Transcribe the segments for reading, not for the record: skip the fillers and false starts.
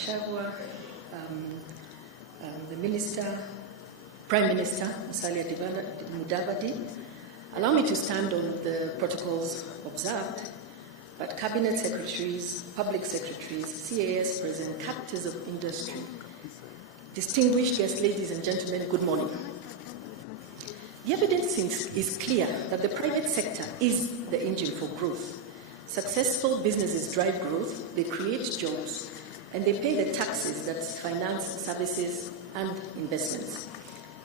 Gachagua, the Minister, Prime Minister, Musalia Mudavadi. Allow me to stand on the protocols observed, but Cabinet Secretaries, Public Secretaries, CAS President, Captains of Industry, distinguished guests, ladies and gentlemen, good morning. The evidence is clear that the private sector is the engine for growth. Successful businesses drive growth, they create jobs, and they pay the taxes that finance services and investments.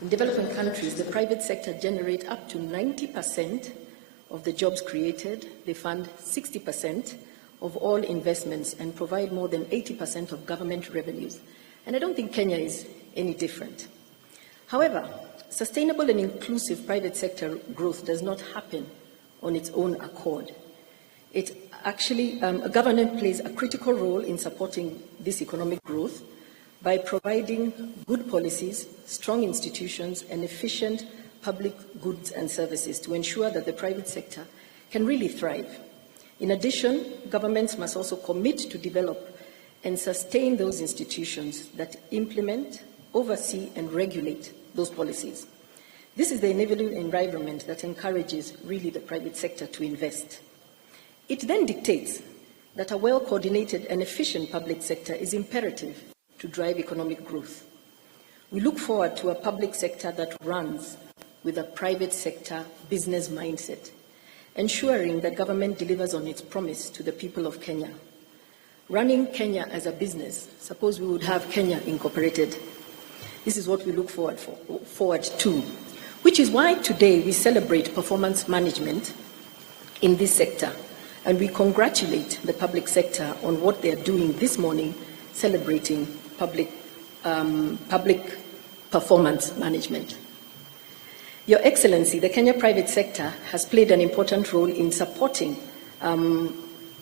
In developing countries, the private sector generates up to 90% of the jobs created. They fund 60% of all investments and provide more than 80% of government revenues. And I don't think Kenya is any different. However, sustainable and inclusive private sector growth does not happen on its own accord. A government plays a critical role in supporting this economic growth by providing good policies, strong institutions, and efficient public goods and services to ensure that the private sector can really thrive. In addition, governments must also commit to develop and sustain those institutions that implement, oversee, and regulate those policies. This is the enabling environment that encourages really the private sector to invest. It then dictates that a well-coordinated and efficient public sector is imperative to drive economic growth. We look forward to a public sector that runs with a private sector business mindset, ensuring that government delivers on its promise to the people of Kenya. Running Kenya as a business, suppose we would have Kenya Incorporated. This is what we look forward to, which is why today we celebrate performance management in this sector. And we congratulate the public sector on what they are doing this morning, celebrating public performance management. Your Excellency, the Kenya private sector has played an important role in supporting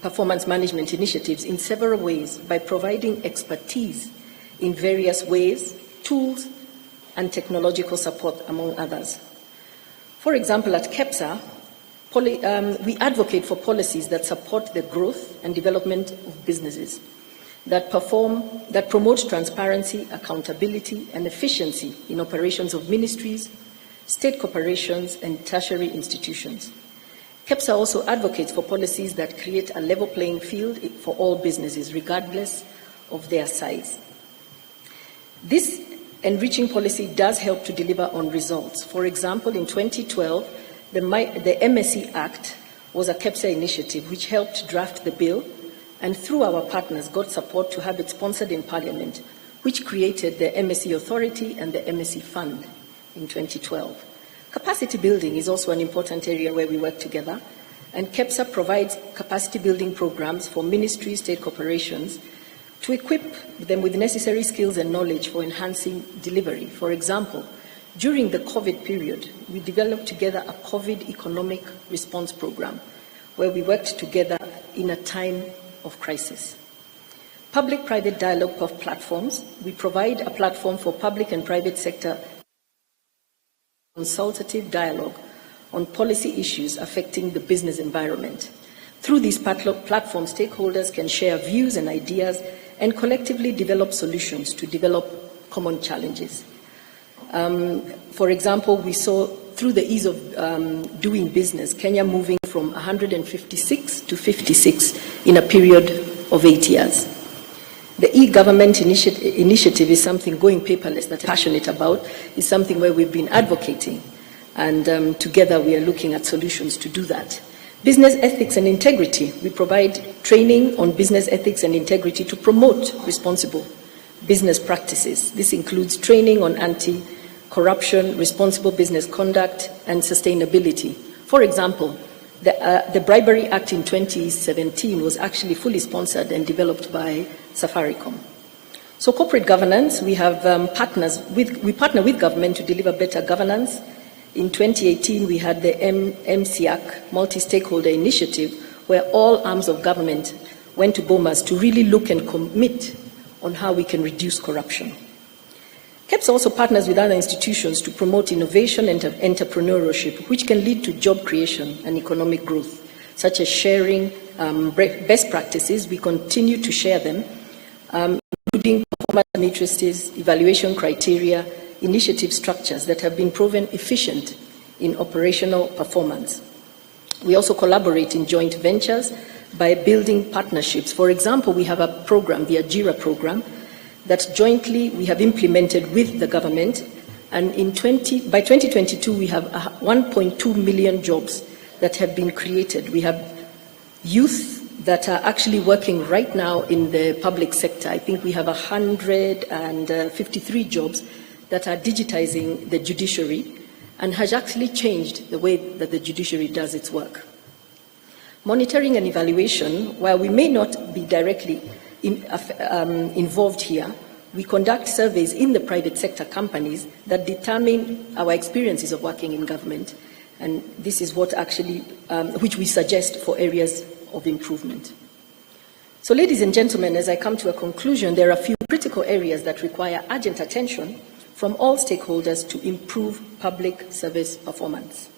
performance management initiatives in several ways by providing expertise in various ways, tools, and technological support, among others. For example, at KICC, we advocate for policies that support the growth and development of businesses, that promote transparency, accountability, and efficiency in operations of ministries, state corporations, and tertiary institutions. KICC also advocates for policies that create a level playing field for all businesses, regardless of their size. This enriching policy does help to deliver on results. For example, in 2012, the MSE Act was a KICC initiative which helped draft the bill, and through our partners got support to have it sponsored in Parliament, which created the MSE Authority and the MSE Fund in 2012. Capacity building is also an important area where we work together, and KICC provides capacity building programs for ministries, state corporations, to equip them with necessary skills and knowledge for enhancing delivery. For example, during the COVID period, we developed together a COVID economic response program where we worked together in a time of crisis. Public-private dialogue platforms, we provide a platform for public and private sector consultative dialogue on policy issues affecting the business environment. Through these platforms, stakeholders can share views and ideas and collectively develop solutions to develop common challenges. For example, we saw through the ease of doing business, Kenya moving from 156 to 56 in a period of 8 years. The e-government initiative is something, going paperless, that I'm passionate about, is something where we've been advocating, and together we are looking at solutions to do that. Business ethics and integrity, we provide training on business ethics and integrity to promote responsible business practices. This includes training on anti-corruption, responsible business conduct, and sustainability. For example, the Bribery Act in 2017 was actually fully sponsored and developed by Safaricom. So corporate governance, we have we partner with government to deliver better governance. In 2018, we had the MCAC, Multi-Stakeholder Initiative, where all arms of government went to Bomas to really look and commit on how we can reduce corruption. KICC also partners with other institutions to promote innovation and entrepreneurship, which can lead to job creation and economic growth, such as sharing best practices. We continue to share them, including including performance matrices, evaluation criteria, initiative structures that have been proven efficient in operational performance. We also collaborate in joint ventures by building partnerships. For example, we have a program, the Ajira program, that jointly we have implemented with the government, and by 2022 we have 1.2 million jobs that have been created. We have youth that are actually working right now in the public sector. I think we have 153 jobs that are digitizing the judiciary and has actually changed the way that the judiciary does its work. Monitoring and evaluation, while we may not be directly involved here, we conduct surveys in the private sector companies that determine our experiences of working in government, and this is what actually, which we suggest for areas of improvement. So, ladies and gentlemen, as I come to a conclusion, there are a few critical areas that require urgent attention from all stakeholders to improve public service performance.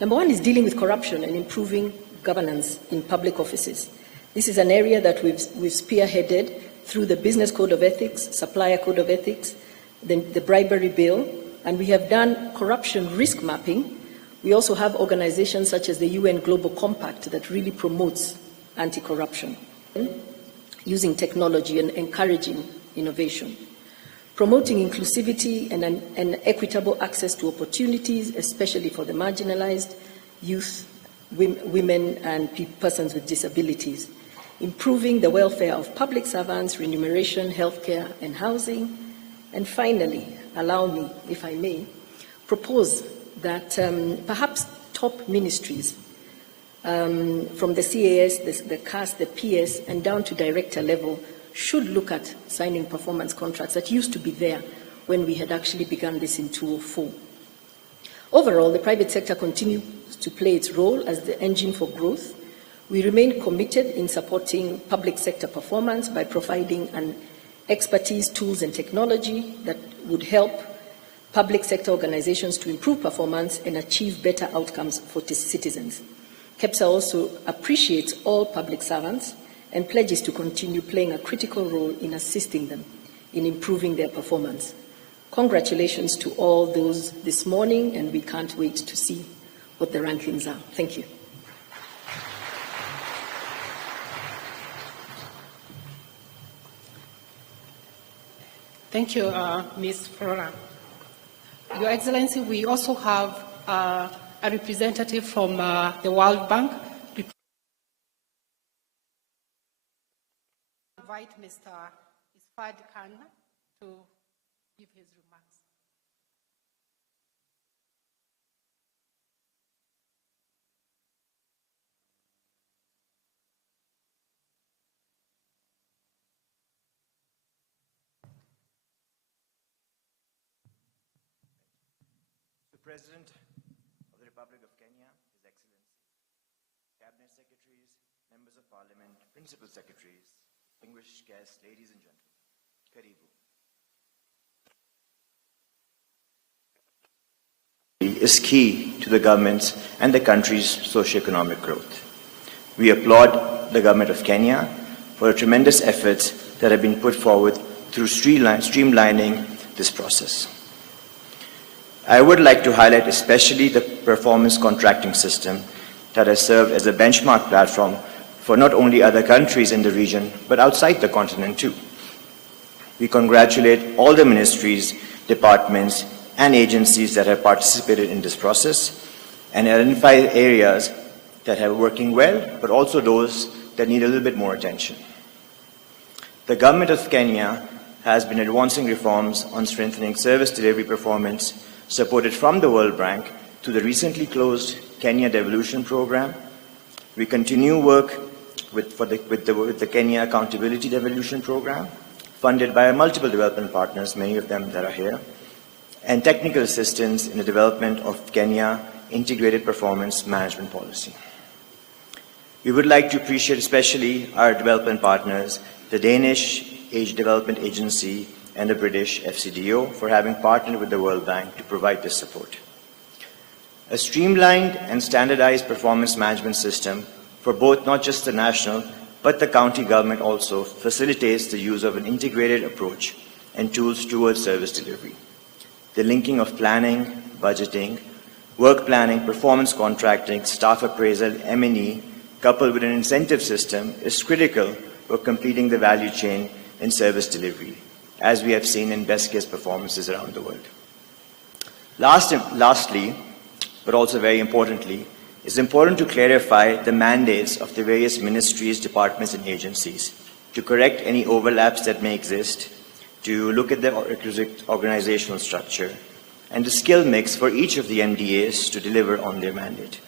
Number one is dealing with corruption and improving governance in public offices. This is an area that we've spearheaded through the Business Code of Ethics, Supplier Code of Ethics, the Bribery Bill, and we have done corruption risk mapping. We also have organizations such as the UN Global Compact that really promotes anti-corruption, using technology and encouraging innovation, promoting inclusivity and equitable access to opportunities, especially for the marginalized, youth, women and persons with disabilities, improving the welfare of public servants, remuneration, healthcare and housing, and finally, allow me, if I may, propose that perhaps top ministries from the CAS, the CAS, the PS, and down to director level should look at signing performance contracts that used to be there when we had actually begun this in 2004. Overall, the private sector continues to play its role as the engine for growth. We remain committed in supporting public sector performance by providing an expertise, tools, and technology that would help public sector organizations to improve performance and achieve better outcomes for citizens. KEPSA also appreciates all public servants and pledges to continue playing a critical role in assisting them in improving their performance. Congratulations to all those this morning, and we can't wait to see what the rankings are. Thank you. Thank you, Ms. Flora. Your Excellency, we also have a representative from the World Bank. Invite Mr. Isfad Khan to give his remarks. President of the Republic of Kenya, His Excellency, Cabinet Secretaries, Members of Parliament, Principal Secretaries, distinguished guests, ladies and gentlemen, Karibu. Is key to the government's and the country's socio-economic growth. We applaud the government of Kenya for the tremendous efforts that have been put forward through streamlining this process. I would like to highlight especially the performance contracting system that has served as a benchmark platform for not only other countries in the region, but outside the continent too. We congratulate all the ministries, departments, and agencies that have participated in this process and identify areas that are working well, but also those that need a little bit more attention. The government of Kenya has been advancing reforms on strengthening service delivery performance, supported from the World Bank to the recently closed Kenya Devolution Program. We continue work with the Kenya Accountability Devolution Program, funded by multiple development partners, many of them that are here, and technical assistance in the development of Kenya Integrated Performance Management Policy. We would like to appreciate especially our development partners, the Danish Age Development Agency and the British FCDO, for having partnered with the World Bank to provide this support. A streamlined and standardized performance management system for both not just the national but the county government also facilitates the use of an integrated approach and tools towards service delivery. The linking of planning, budgeting, work planning, performance contracting, staff appraisal, M&E, coupled with an incentive system, is critical for completing the value chain in service delivery, as we have seen in best-case performances around the world. Lastly, but also very importantly, it's important to clarify the mandates of the various ministries, departments, and agencies to correct any overlaps that may exist, to look at the requisite organizational structure, and the skill mix for each of the MDAs to deliver on their mandate.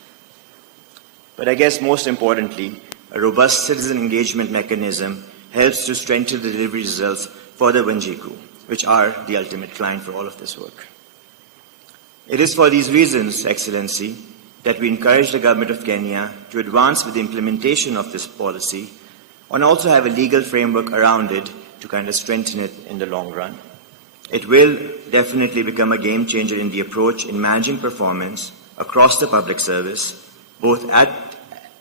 But I guess most importantly, a robust citizen engagement mechanism helps to strengthen the delivery results for the Wanjiku, which are the ultimate client for all of this work. It is for these reasons, Excellency, that we encourage the Government of Kenya to advance with the implementation of this policy and also have a legal framework around it to kind of strengthen it in the long run. It will definitely become a game changer in the approach in managing performance across the public service, both at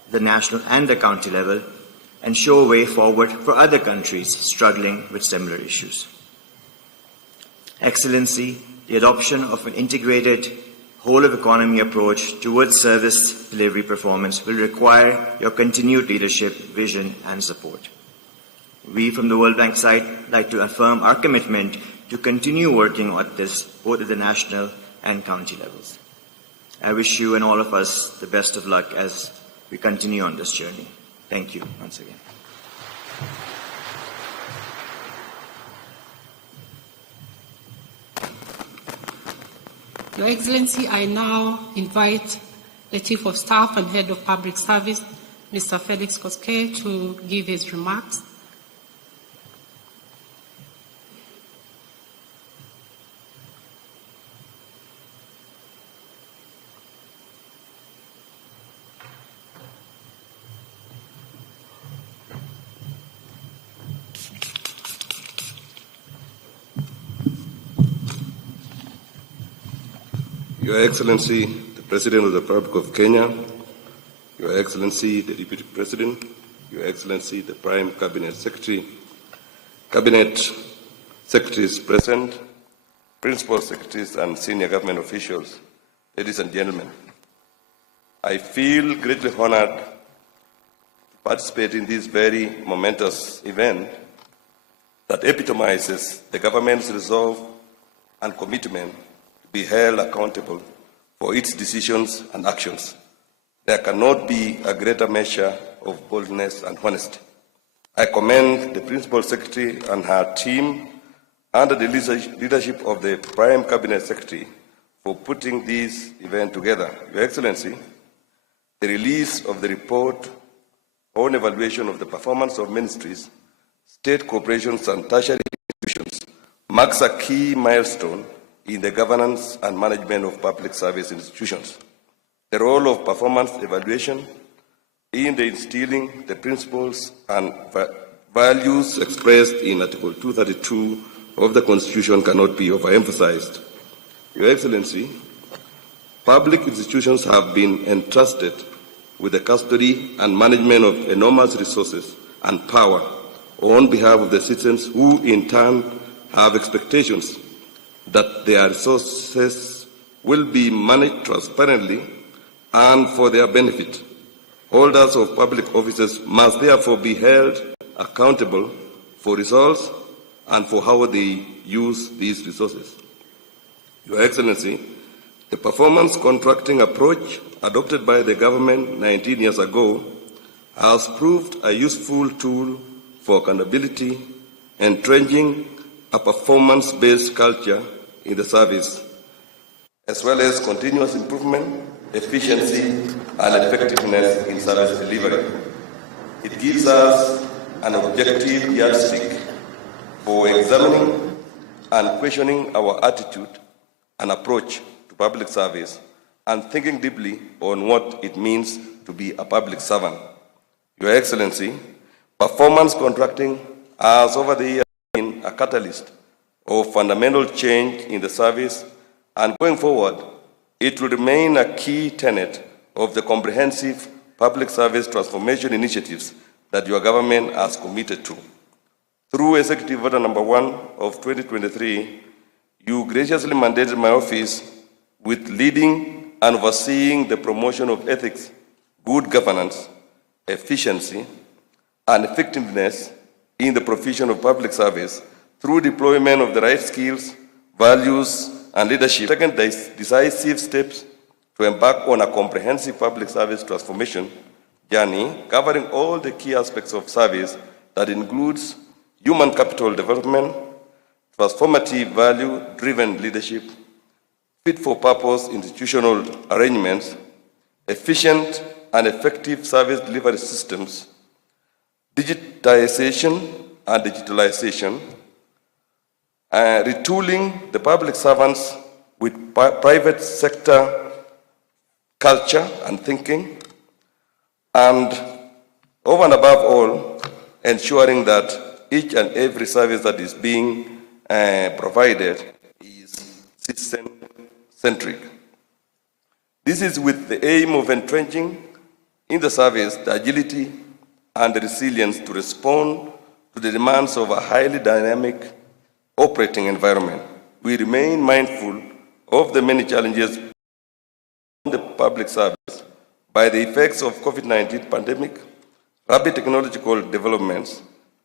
the national and the county level, and show a way forward for other countries struggling with similar issues. Excellency, the adoption of an integrated whole-of-economy approach towards service delivery performance will require your continued leadership, vision, and support. We from the World Bank side like to affirm our commitment to continue working on this both at the national and county levels. I wish you and all of us the best of luck as we continue on this journey. Thank you once again. Your Excellency, I now invite the Chief of Staff and Head of Public Service, Mr. Felix Koskei, to give his remarks. Your Excellency, the President of the Republic of Kenya, Your Excellency, the Deputy President, Your Excellency, the Prime Cabinet Secretary, Cabinet Secretaries present, Principal Secretaries and Senior Government officials, ladies and gentlemen, I feel greatly honored to participate in this very momentous event that epitomizes the government's resolve and commitment be held accountable for its decisions and actions. There cannot be a greater measure of boldness and honesty. I commend the Principal Secretary and her team under the leadership of the Prime Cabinet Secretary for putting this event together. Your Excellency, the release of the report on evaluation of the performance of ministries, state corporations and tertiary institutions marks a key milestone in the governance and management of public service institutions. The role of performance evaluation in the instilling the principles and values expressed in Article 232 of the Constitution cannot be overemphasized. Your Excellency, public institutions have been entrusted with the custody and management of enormous resources and power on behalf of the citizens who in turn have expectations that their resources will be managed transparently and for their benefit. Holders of public offices must therefore be held accountable for results and for how they use these resources. Your Excellency, the performance contracting approach adopted by the government 19 years ago has proved a useful tool for accountability, entrenching a performance-based culture in the service, as well as continuous improvement, efficiency, and effectiveness in service delivery. It gives us an objective yardstick for examining and questioning our attitude and approach to public service and thinking deeply on what it means to be a public servant. Your Excellency, performance contracting has over the years been a catalyst of fundamental change in the service, and going forward, it will remain a key tenet of the comprehensive public service transformation initiatives that your government has committed to. Through Executive Order Number 1 of 2023, you graciously mandated my office with leading and overseeing the promotion of ethics, good governance, efficiency, and effectiveness in the provision of public service through deployment of the right skills, values, and leadership. Taken decisive steps to embark on a comprehensive public service transformation journey covering all the key aspects of service that includes human capital development, transformative value-driven leadership, fit-for-purpose institutional arrangements, efficient and effective service delivery systems, digitization and digitalization, retooling the public servants with private sector culture and thinking, and over and above all, ensuring that each and every service that is being provided is citizen-centric. This is with the aim of entrenching in the service the agility and the resilience to respond to the demands of a highly dynamic operating environment. We remain mindful of the many challenges in the public service by the effects of COVID-19 pandemic, rapid technological developments,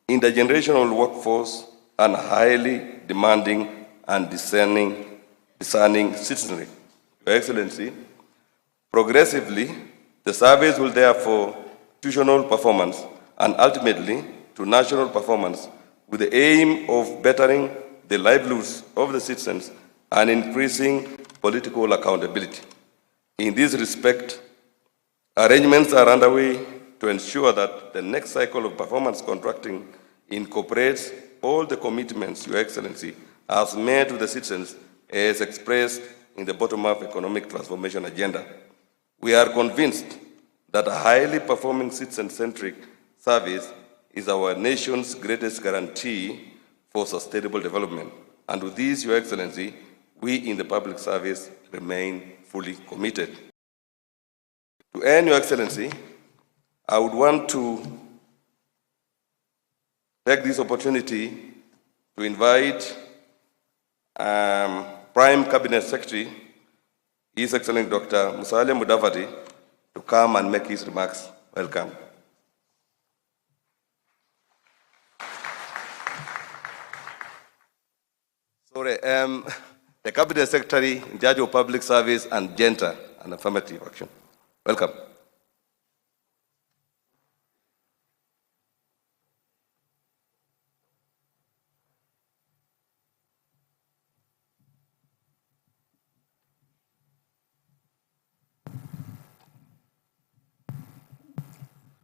intergenerational workforce, and highly demanding and discerning citizenry. Your Excellency, progressively, the service will therefore institutional performance and ultimately to national performance with the aim of bettering the livelihoods of the citizens and increasing political accountability. In this respect, arrangements are underway to ensure that the next cycle of performance contracting incorporates all the commitments Your Excellency has made to the citizens as expressed in the bottom-up economic transformation agenda. We are convinced that a highly performing citizen-centric service is our nation's greatest guarantee for sustainable development. And with this, Your Excellency, we in the public service remain fully committed. To end, Your Excellency, I would want to take this opportunity to invite Prime Cabinet Secretary, His Excellency Dr. Musalia Mudavadi, to come and make his remarks. Welcome. Sorry, the Cabinet Secretary in charge of Public Service and Gender and Affirmative Action. Welcome.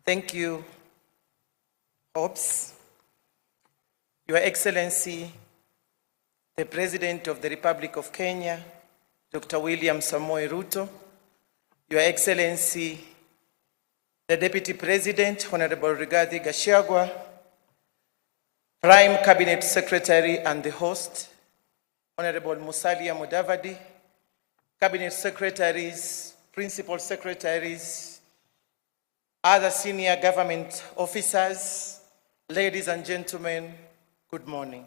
Thank you, Hobbs. Your Excellency, the President of the Republic of Kenya, Dr. William Samoei Ruto, Your Excellency, the Deputy President, Honorable Rigathi Gachagua, Prime Cabinet Secretary and the host, Honorable Musalia Mudavadi, Cabinet Secretaries, Principal Secretaries, other senior government officers, ladies and gentlemen, good morning.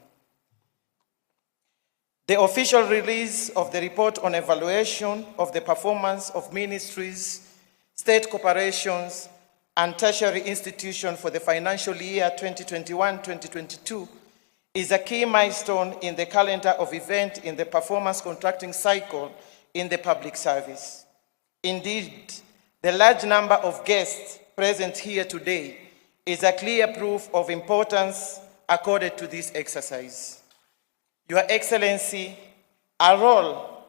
The official release of the report on evaluation of the performance of ministries, state corporations, and tertiary institutions for the financial year 2021-2022 is a key milestone in the calendar of events in the performance contracting cycle in the public service. Indeed, the large number of guests present here today is a clear proof of importance accorded to this exercise. Your Excellency, our role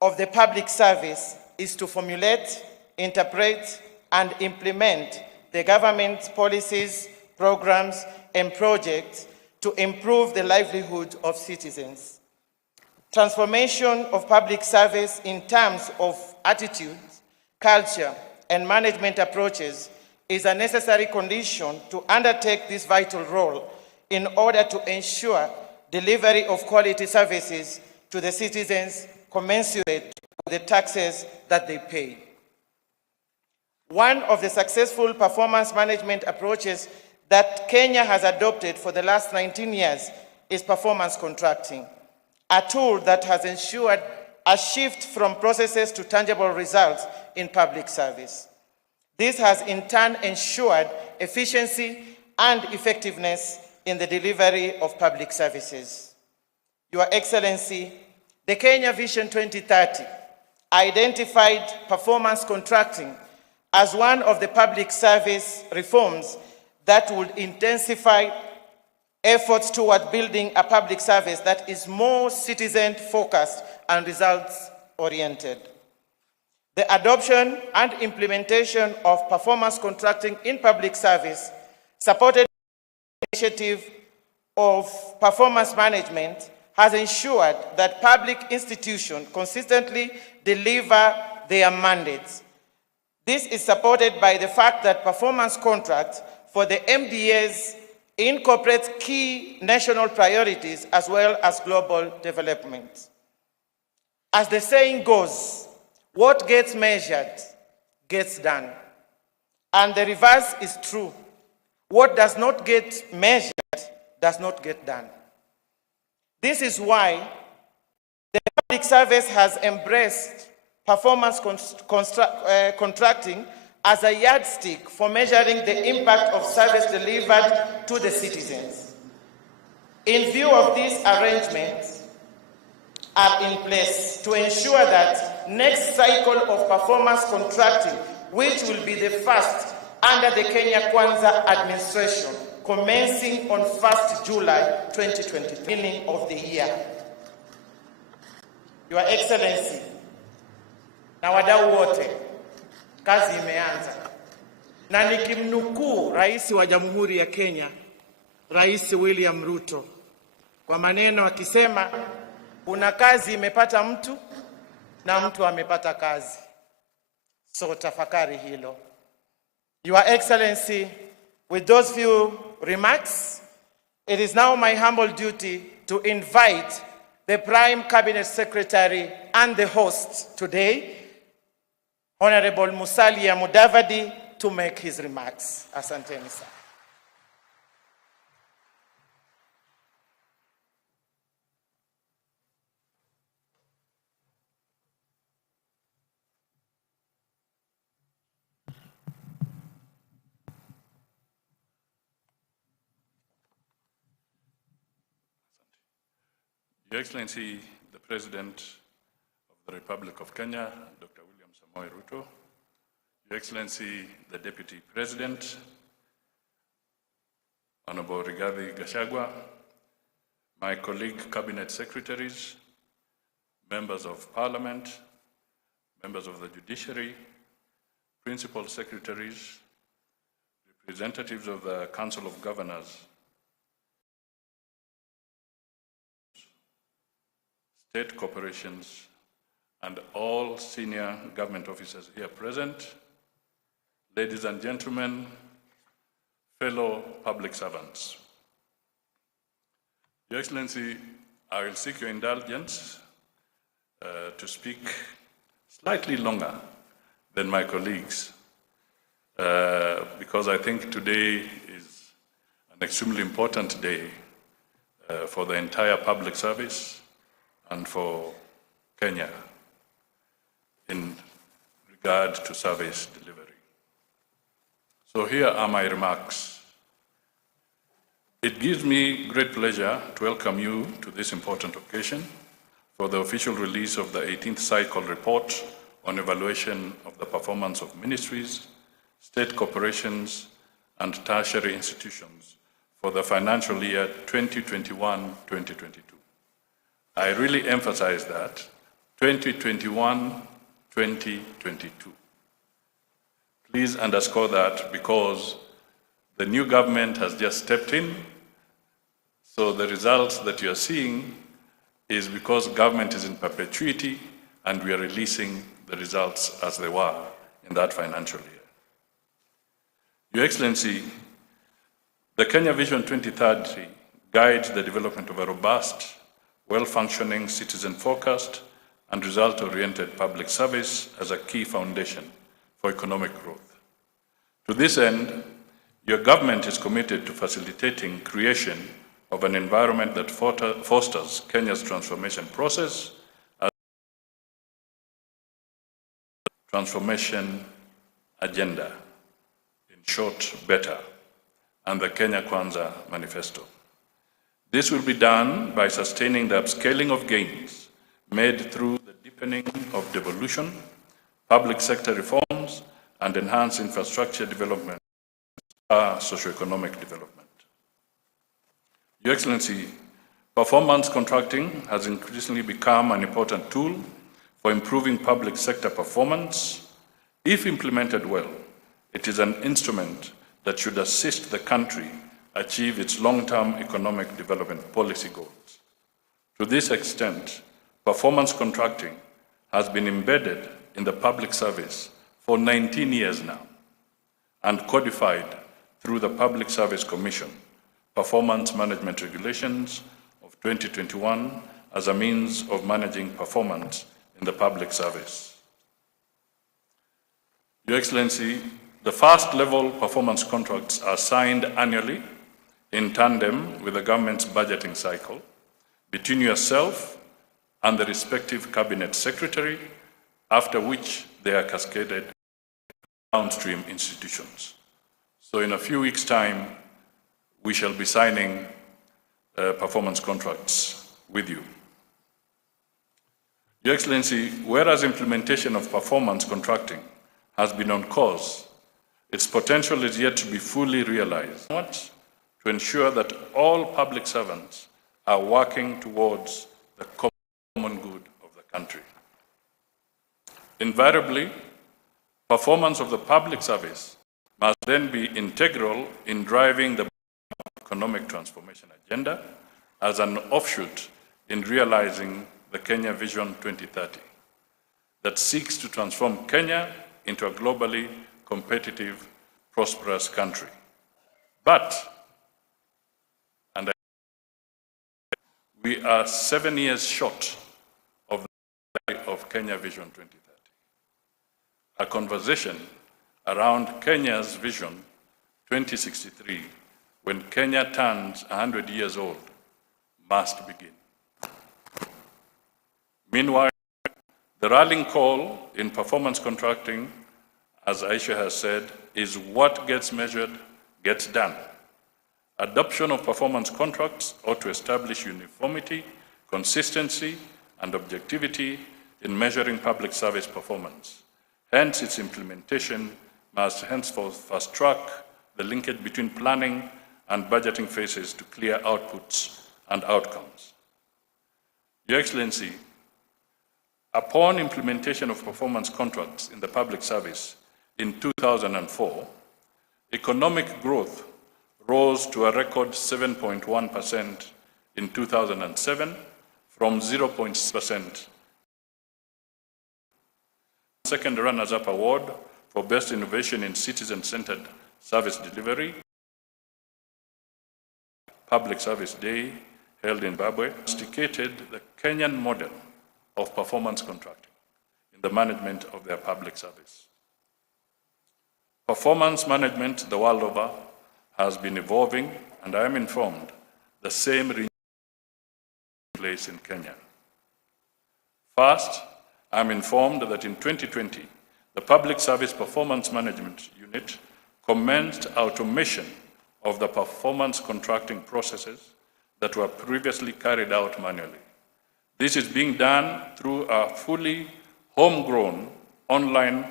of the public service is to formulate, interpret, and implement the government's policies, programs, and projects to improve the livelihood of citizens. Transformation of public service in terms of attitudes, culture, and management approaches is a necessary condition to undertake this vital role in order to ensure delivery of quality services to the citizens commensurate with the taxes that they pay. One of the successful performance management approaches that Kenya has adopted for the last 19 years is performance contracting, a tool that has ensured a shift from processes to tangible results in public service. This has in turn ensured efficiency and effectiveness in the delivery of public services. Your Excellency, the Kenya Vision 2030 identified performance contracting as one of the public service reforms that would intensify efforts toward building a public service that is more citizen-focused and results-oriented. The adoption and implementation of performance contracting in public service supported the initiative of performance management has ensured that public institutions consistently deliver their mandates. This is supported by the fact that performance contracts for the MDAs incorporates key national priorities as well as global development. As the saying goes, what gets measured gets done. And the reverse is true. What does not get measured does not get done. This is why the public service has embraced performance contracting as a yardstick for measuring the impact of service delivered to the citizens. In view of these arrangements are in place to ensure that next cycle of performance contracting, which will be the first under the Kenya Kwanza administration, commencing on 1st July 2020, beginning of the year. Your Excellency, na wadau wote, kazi imeanza. Na nikimnukuu Rais wa Jamhuri ya Kenya, Rais William Ruto, kwa maneno akisema, kuna kazi imepata mtu na mtu amepata kazi. So tafakari hilo. Your Excellency, with those few remarks, it is now my humble duty to invite the Prime Cabinet Secretary and the host today, Honorable Musalia Mudavadi, to make his remarks. Asanteni sana. Your Excellency, the President of the Republic of Kenya, Dr. William Samoei Ruto, Your Excellency, the Deputy President, Honorable Rigathi Gachagua, my colleague Cabinet Secretaries, Members of Parliament, Members of the Judiciary, Principal Secretaries, representatives of the Council of Governors, state corporations, and all senior government officers here present, ladies and gentlemen, fellow public servants. Your Excellency, I will seek your indulgence to speak slightly longer than my colleagues, because I think today is an extremely important day for the entire public service and for Kenya in regard to service delivery. So here are my remarks. It gives me great pleasure to welcome you to this important occasion for the official release of the 18th cycle report on evaluation of the performance of ministries, state corporations, and tertiary institutions for the financial year 2021-2022. I really emphasize that 2021-2022. Please underscore that because the new government has just stepped in, so the results that you are seeing is because government is in perpetuity and we are releasing the results as they were in that financial year. Your Excellency, the Kenya Vision 2030 guides the development of a robust, well-functioning, citizen-focused, and result-oriented public service as a key foundation for economic growth. To this end, Your government is committed to facilitating creation of an environment that fosters Kenya's transformation process as a transformation agenda, in short, better, and the Kenya Kwanza Manifesto. This will be done by sustaining the upscaling of gains made through the deepening of devolution, public sector reforms, and enhanced infrastructure development, socioeconomic development. Your Excellency, performance contracting has increasingly become an important tool for improving public sector performance. If implemented well, it is an instrument that should assist the country achieve its long-term economic development policy goals. To this extent, performance contracting has been embedded in the public service for 19 years now and codified through the Public Service Commission Performance Management Regulations of 2021 as a means of managing performance in the public service. Your Excellency, the first level performance contracts are signed annually in tandem with the government's budgeting cycle between yourself and the respective cabinet secretary, after which they are cascaded downstream institutions. So in a few weeks' time, we shall be signing performance contracts with you. Your Excellency, whereas implementation of performance contracting has been on course, its potential is yet to be fully realized to ensure that all public servants are working towards the common good of the country. Invariably, performance of the public service must then be integral in driving the economic transformation agenda as an offshoot in realizing the Kenya Vision 2030 that seeks to transform Kenya into a globally competitive, prosperous country. But, and we are 7 years short of Kenya Vision 2030. A conversation around Kenya's Vision 2063, when Kenya turns 100 years old, must begin. Meanwhile, the rallying call in performance contracting, as Aisha has said, is what gets measured, gets done. Adoption of performance contracts ought to establish uniformity, consistency, and objectivity in measuring public service performance. Hence, its implementation must henceforth fast-track the linkage between planning and budgeting phases to clear outputs and outcomes. Your Excellency, upon implementation of performance contracts in the public service in 2004, economic growth rose to a record 7.1% in 2007 from 0.6%. Second runners-up award for Best Innovation in Citizen-Centered Service Delivery, Public Service Day held in Zimbabwe, instigated the Kenyan model of performance contracting in the management of their public service. Performance management the world over has been evolving, and I am informed the same renewal takes place in Kenya. First, I am informed that in 2020, the Public Service Performance Management Unit commenced automation of the performance contracting processes that were previously carried out manually. This is being done through a fully homegrown online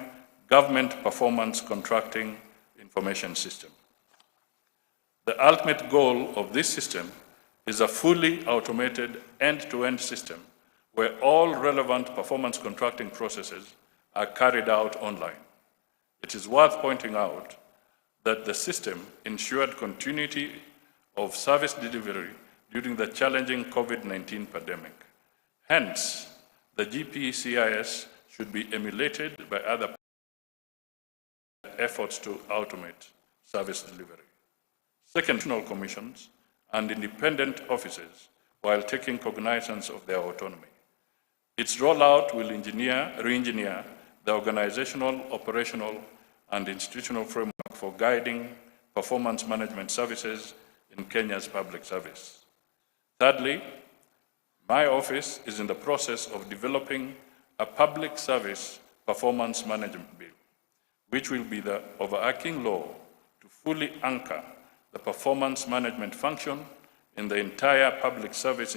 government performance contracting information system. The ultimate goal of this system is a fully automated end-to-end system where all relevant performance contracting processes are carried out online. It is worth pointing out that the system ensured continuity of service delivery during the challenging COVID-19 pandemic. Hence, the GPCIS should be emulated by other efforts to automate service delivery. Second, national commissions and independent offices while taking cognizance of their autonomy. Its rollout will re-engineer the organizational, operational, and institutional framework for guiding performance management services in Kenya's public service. Thirdly, my office is in the process of developing a public service performance management bill, which will be the overarching law to fully anchor the performance management function in the entire public service